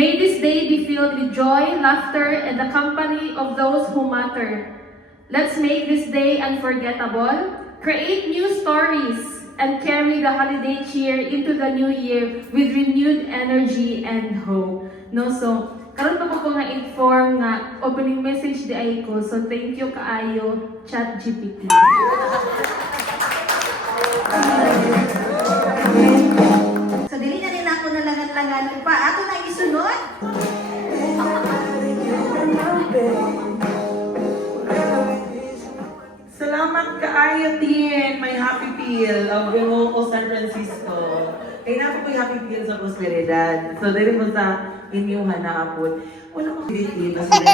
May this day be filled with joy, laughter, and the company of those who matter. Let's make this day unforgettable, create new stories, and carry the holiday cheer into the new year with renewed energy and hope. No, so, karon pa ko nga inform nga opening message di ay ko. So, thank you kaayo, ChatGPT. So, dili na nila ako nalangan-langan pa. Ato na isunod. Salamat kaayo din, may happy feel of Iloco, San Francisco. Kaya na ako happy feel sa prosperidad. So, dili mo sa inyuhan na apod. Wala kong dili na sila.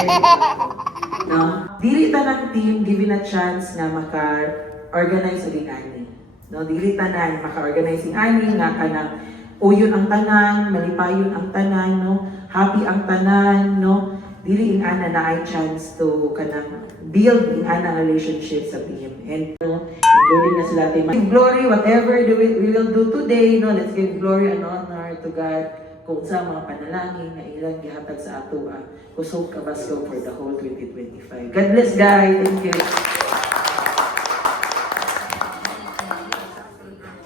No? Dili tanang team given a chance na maka-organize ulit ani. No, dili tanan maka-organize ani nga kanang uyon ang tanan, malipayon ang tanan, no? Happy ang tanan, no? Dili ana na ay chance to kanang build in ana relationship sa team. And no, glory na sila tayo. Give glory whatever we will do today, no? Let's give glory and honor to God kung sa mga panalangin na ilang gihatag sa ato kusog kabasko for the whole 2025. God bless guys. Thank you.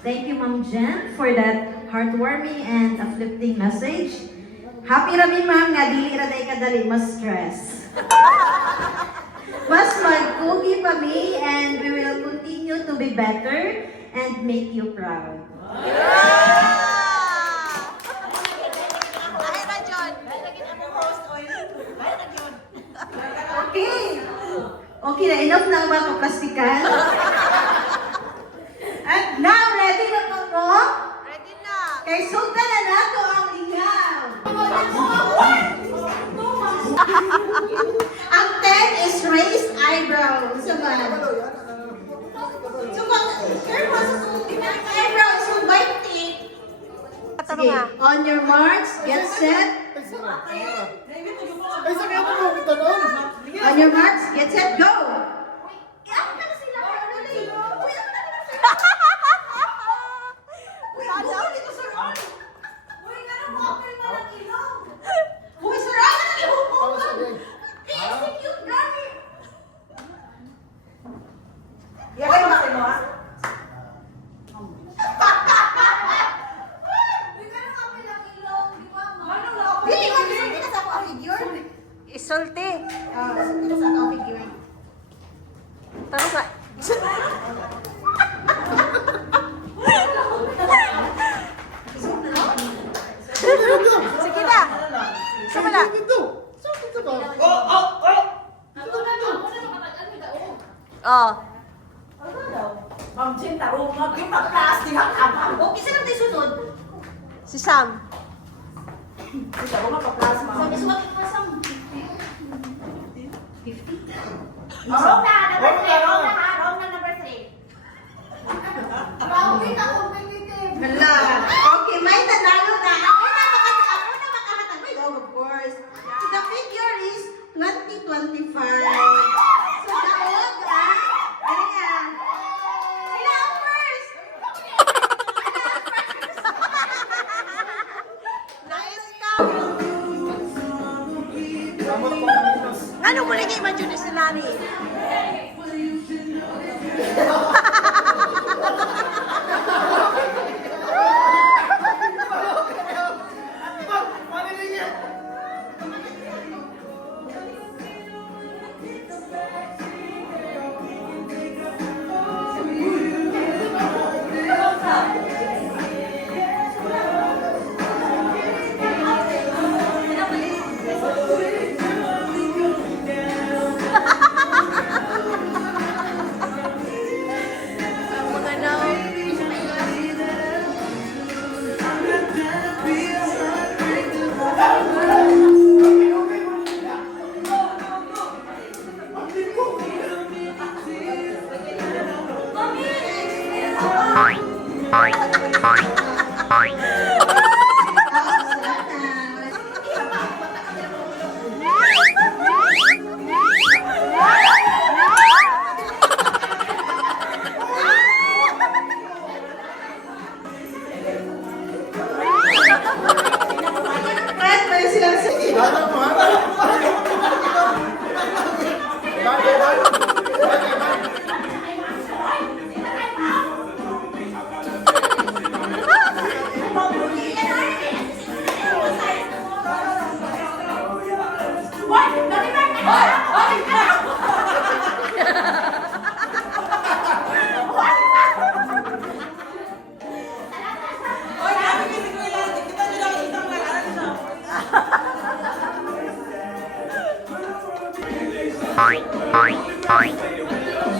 Thank you, Ma'am Jen, for that heartwarming and uplifting message. Happy rami, ma'am, nga dili ra day kadali mas stress. Mas magkugi pa mi, and we will continue to be better and make you proud. Okay. Okay na, enough na ang mga kaplastikan. At now, ready na po mo? Ready na! Kay sultan na nato ang lingaw. Ang 10 is raised eyebrow. Saman. So, careful sa eyebrow. So, bite it. Okay, on your marks, get set. On your marks, get set, go! Isulti. Ito sa ako figure. Taro ka. Sige na. Sumala. Oh. Ma'am Jen, tarong mag-plastic ang abang. Okay, saan ang sunod? Si Sam. Sabi, sumakit pa sa 50. Wrong na, number 3. Wrong na, number 3. Hala. Okay, may nanalo na. Ako na makahatag. Wait, oh, of course. So the figure is 2025. So daog, ayan. Sila ang first. Nice ka. Ano mo naging imaginis ni Nani?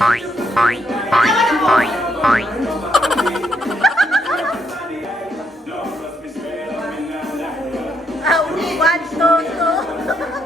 One, two, two.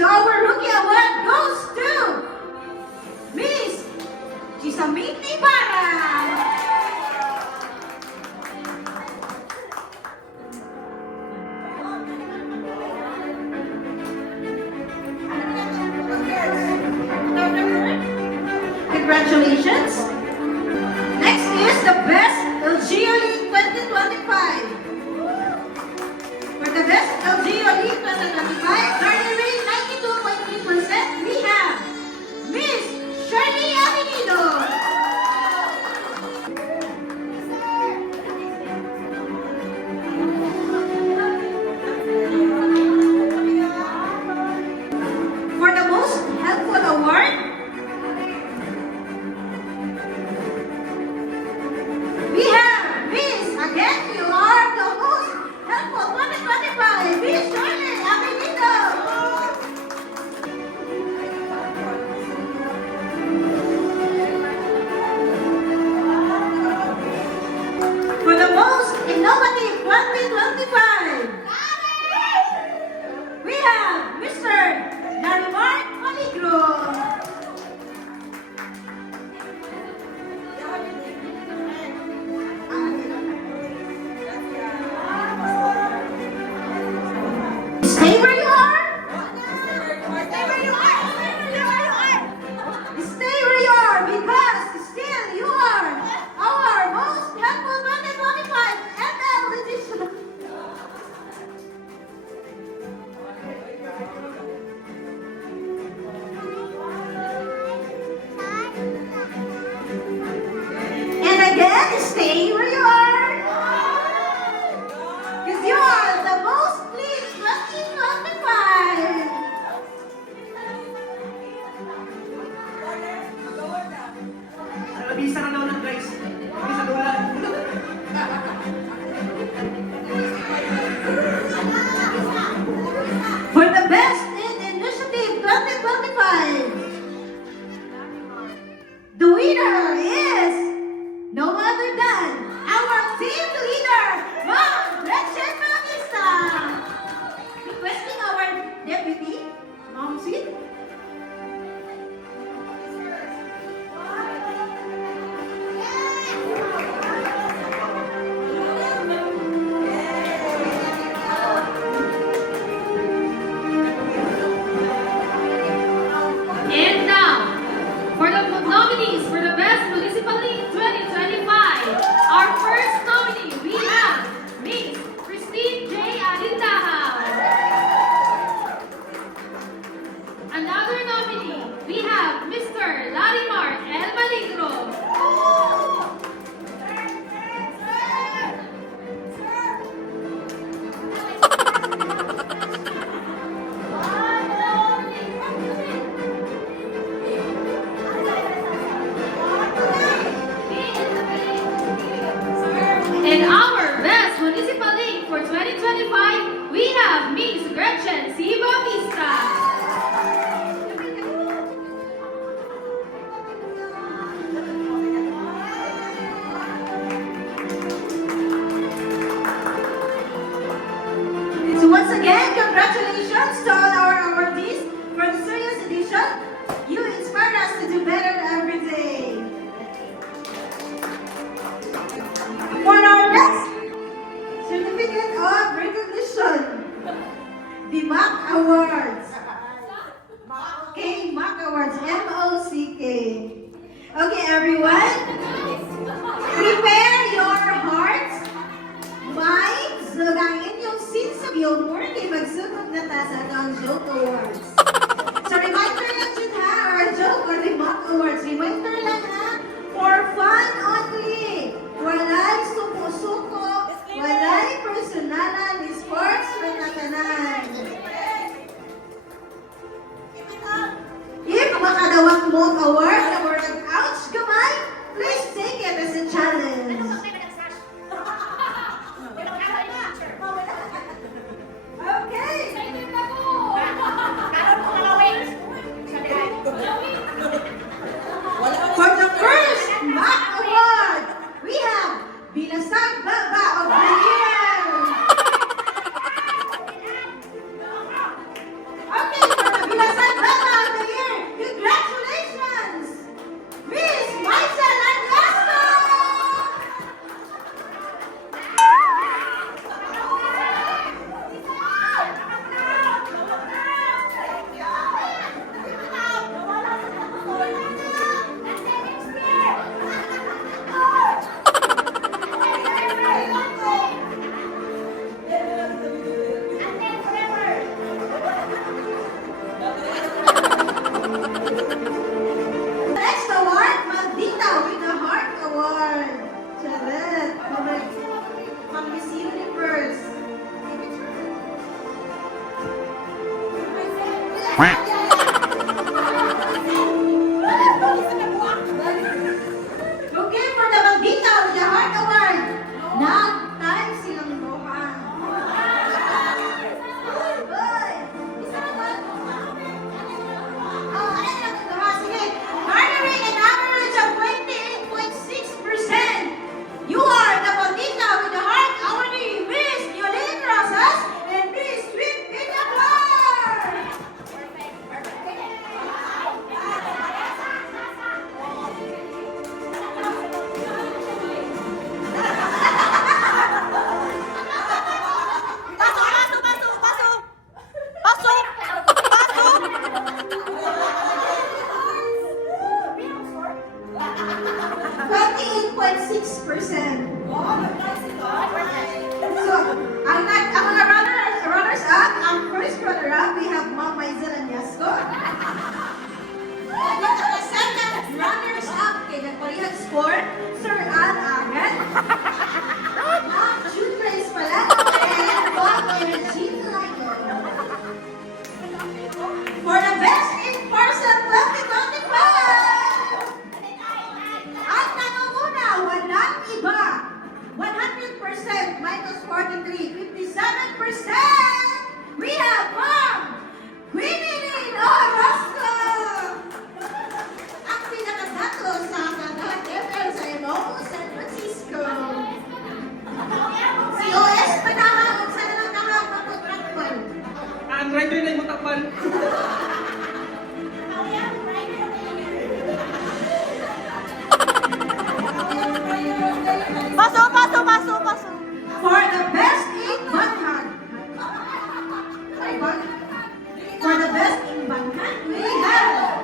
So our rookie award goes to Miss Chisamit Ibarra. Congratulations. Next is the best LGU League 2025. For the best LGU League 2025, garner rate 92.3%, we have Miss Shirley Avenido. For the most helpful award, we have Miss, again, you are the most helpful 2025, Miss Shirley Avenido. For the most innovative 2025, we have Mr. Darimar Oligro. Stay where you are. Stay where you are. Stay where you are because still you are our most helpful 2025 ML edition. And again, stay where you are. Because you are the most pleased 2025. Bisa ka daw ng guys. Bisa ka wala. For the best in initiative 2025, the winner is no other than our team leader, Ma'am Gretchen Bautista. Requesting our deputy, Ma'am Sweet. And now, for the nominees for the Best Municipal League 2025, our first nominee, we have Miss Christine J. Alindaha. Another nominee, we have Mr. Larimar El Maligro. In our Best Municipal League for 2025, we have Miss Gretchen C. Bautista. So once again, congratulations to all our awardees for the serious edition. You inspired us to do better every day. For our best certificate of recognition, the MAC Awards. Okay, MAC Awards, M-O-C-K. Okay, everyone, prepare your hearts, minds, ug ang inyong sense of humor kay magsunog na ta sa atong joke awards. So reminder lang dyan ha, our joke or the mock awards. Reminder lang ha, for fun only. Walay suko-suko, walay personalan, sports, matatanan. If makadawang mock award na murag ouch gamay, please take it as a challenge. Okay. For the first MAC award, we have Binasag Baba of the Year. Okay, for the runner-up, we have Ma'am Maisel Anyasco. And the second runners-up kay nagparihag sport, Sir Al Agan. Ma'am Jude Grace Palato and Ma'am Regine Layo. For the best in-person 2025! At nangunguna, walang iba. 100% minus 43, 57%. We have Ma'am Queenie Orozco. Ang pinakadato sa Kanahan FM sa Emoco, San Francisco. Si OS Panahang sa Nangangahang Maputraktol. Ang rider na yung matakpan. Paso, paso, paso, paso. For the best in Banhan. For the best in Banhan, we have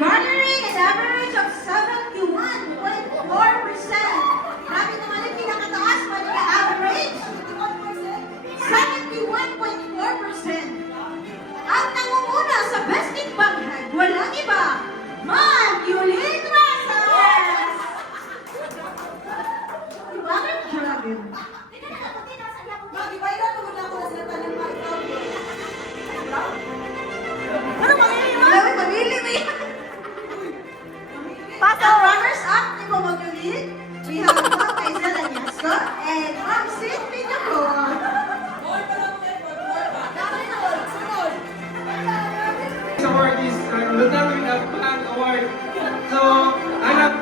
garnering an average of 71.4%. Grabe naman yung pinakataas pa nila average. 71.4%. Ang nangunguna sa best in Banhan, walang iba, Ma'am Yulin Rosas. Bakit grabe? Ano mangyayari? Grabe, pamili mo yan. Paso. Ang runners-up ni Mama Yulin, we have Ma'am Maisel Anyasco and Ma'am Sid Pinacor. This award is Lutawin Pang Award. So, ang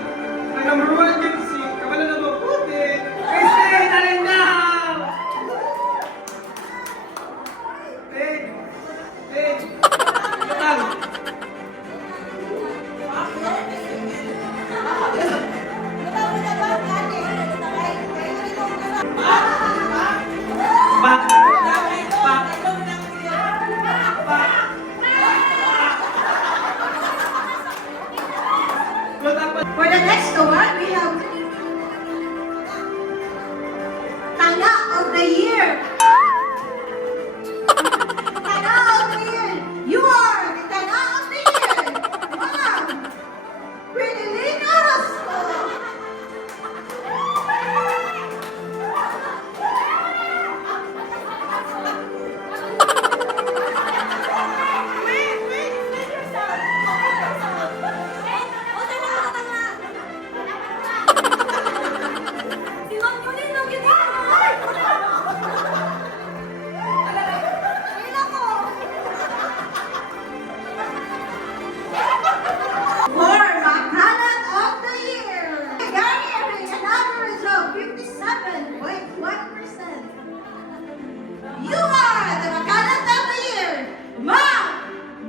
number one yun si Kabala na Maputi, Christine Arenal! Lang. Pak! Pak! For the next award, we have Tanga of the Year. Tanga of the Year. You are the Tanga of the Year. Ma'am Quinilyn Orozco. For Makalat of the Year, garnering an average of 57.1%. You are the Makalat of the Year, Ma'am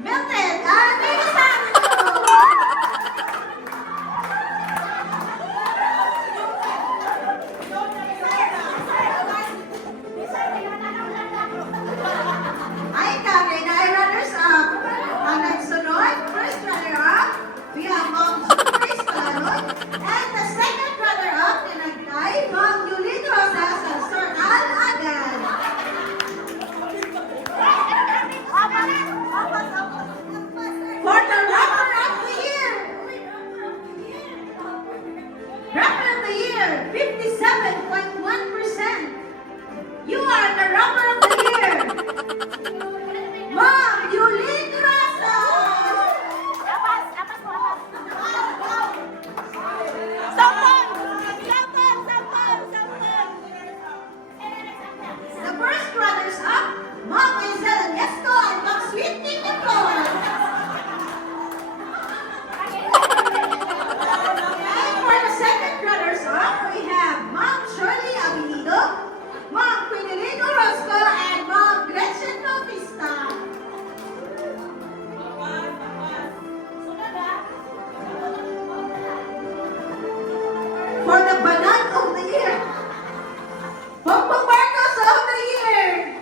Mildred Alvarado. Ay, kami na ay runners-up. Ang nagsunod, first runner-up, we have Ma'am Jude Grace Palanon. And the second runner-up na nagtay, Ma'am Yulin Rosas and Sir Al Agan. For the Rapper of the Year, Rapper of the Year, 57.1%. You are the Rapper of the Year, Ma'am Yulin Rosas. Sampon! Sampon! Sampon! Sampon! The first runners-up, Ma'am Maisel Anyasco and Ma'am Sweet Pinacor. And for the second runners-up, we have Ma'am Shirley Avenido, Ma'am Quinilyn Orozco, and Ma'am Gretchen Bautista. For the Banan of the Year, Bongbong Marcos of the Year,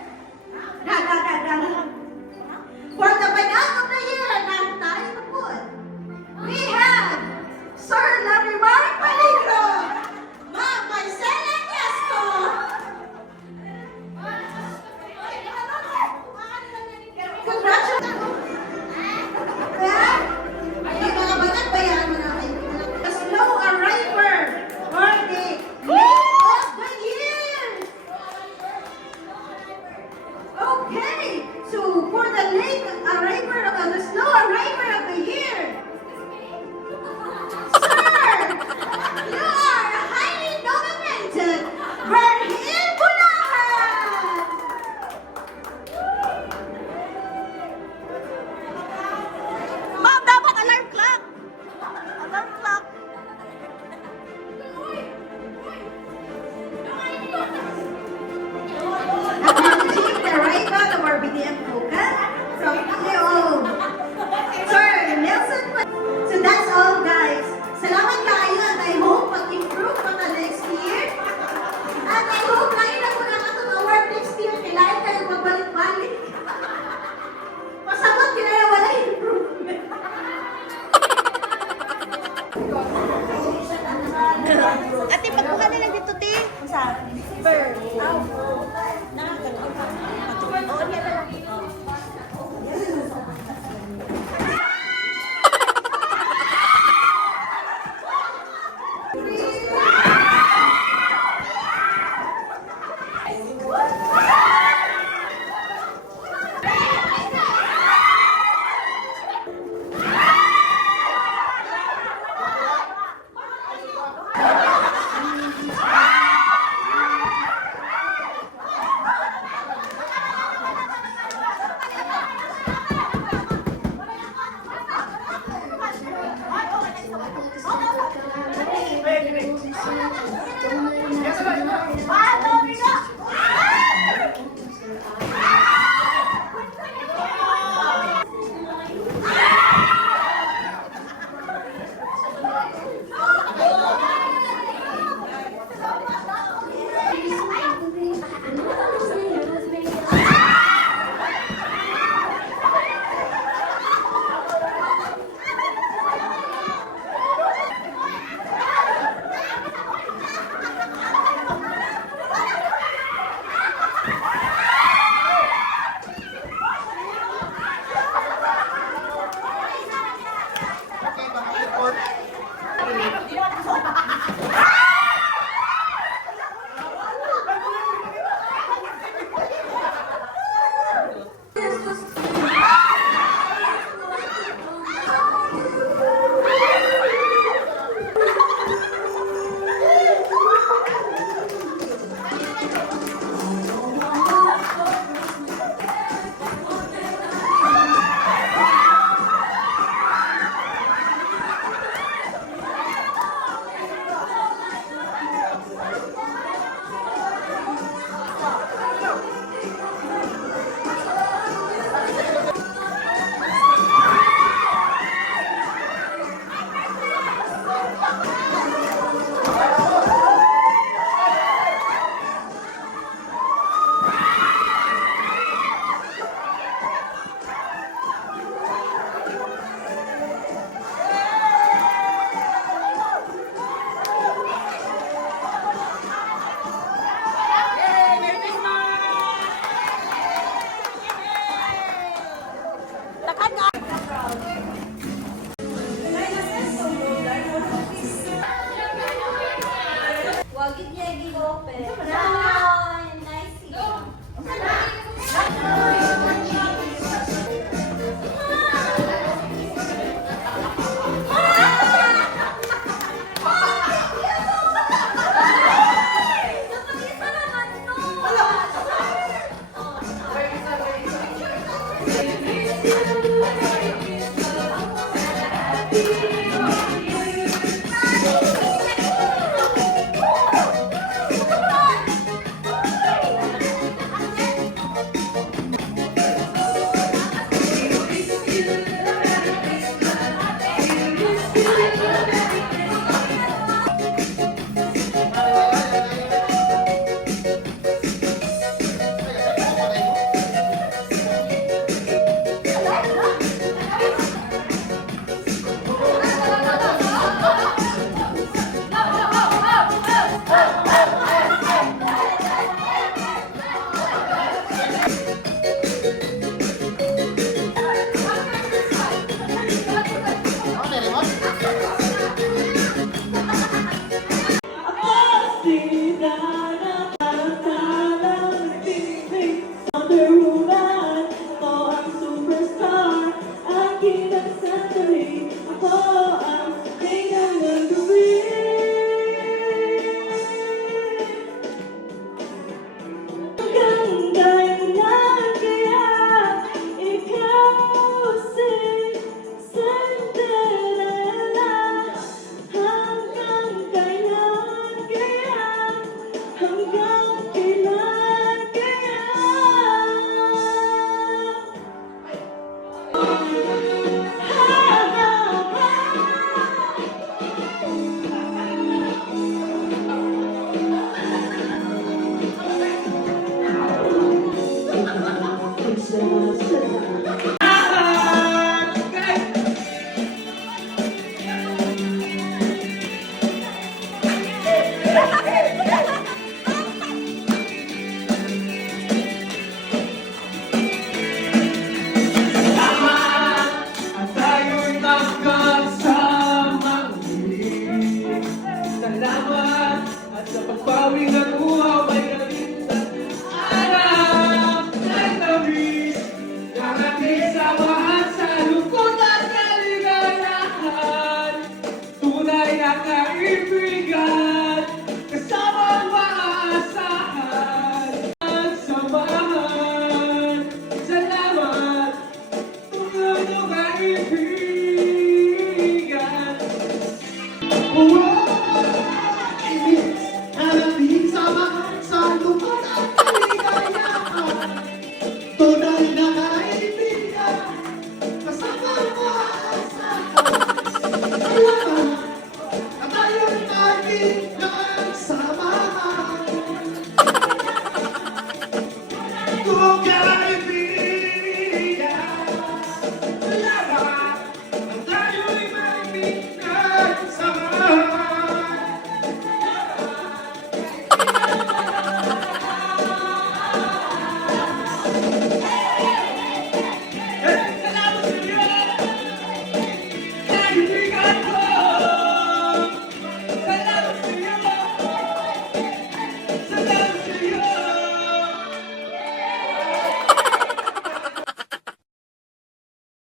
Okay, so for the late arriver of the slow arriver of the year, sir, you are highly nominated, Berhil Bulahan! Ma'am, dapat alarm clock! Alarm clock! Acknowledging the arrival of our BDM token from PO. Sir Nelson. So that's all, guys. Salamat kayo and I hope mag-improve pa na next year. At I hope kayo na po nakatong award next year. Kailangan kayo magbalik-balik. Pasabot ka na wala improvement. Ate, pagkuha na lang dito, te. Sa? Bird.